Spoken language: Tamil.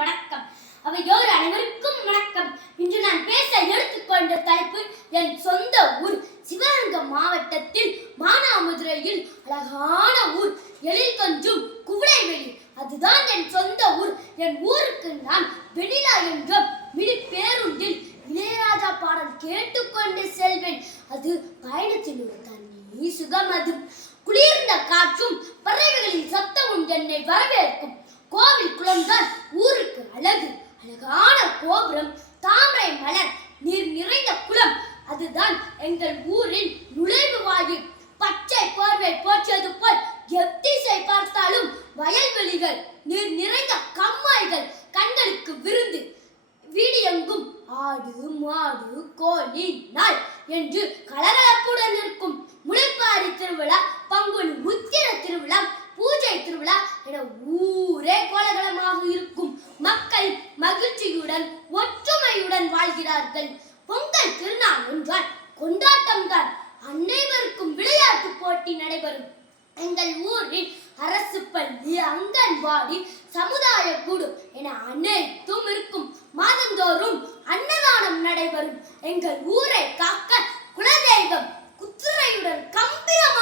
வணக்கம். அவையோர் அனைவருக்கும் வணக்கம். இன்று நான் பேச எடுத்துக்கொண்ட தலைப்பு என் சொந்த ஊர். சிவகங்கை மாவட்டத்தில் மானாமதுரையில் அழகான ஊர், எழில் கொஞ்சும் குவளைவெளி. அதுதான் என் சொந்த ஊர். என் ஊருக்கு நான் வெண்ணிலா என்ற மினி பேருந்தில் இளையராஜா பாடல் கேட்டுக்கொண்டு செல்வேன். அது பயணத்தில் ஒரு தனி சுகம். அது குளிர்ந்த காற்றும் பறவைகளின் சத்தமும் என்னை வரவேற்கும். கோவில் குளம்தான் ஊருக்கு அழகு. அழகான கோபுரம், தாமரை மலர், நீர் நிறைந்த குளம், அதுதான் எங்கள் ஊரின் நுழைவு வாயில். பச்சை போர்வை போற்றது போல் எத்திசை பார்த்தாலும் வயல்வெளிகள், நீர் நிறைந்த கம்மாய்கள் கண்களுக்கு விருந்து. வீடியெங்கும் ஆடு மாடு கோழி நாய் என்று கலகலப்புடன் இருக்கும். முளைப்பாரி திருவிழா, பங்குனி உத்திர திருவிழா, பூஜை திருவிழா என ஊரே கோலாகலமாக இருக்கும். மக்கள் மகிழ்ச்சியுடன் ஒற்றுமையுடன் வாழ்கிறார்கள். பொங்கல் திருநாள் என்றால் கொண்டாட்டம் தான். அனைவருக்கும் விளையாட்டு போட்டி நடைபெறும். எங்கள் ஊரில் அரசு பள்ளி, அங்கன்வாடி, சமுதாய கூடு என அனைத்தும் இருக்கும். மாதந்தோறும் அன்னதானம் நடைபெறும். எங்கள் ஊரை காக்க குலதெய்வம் குதிரையுடன் கம்பீரமாக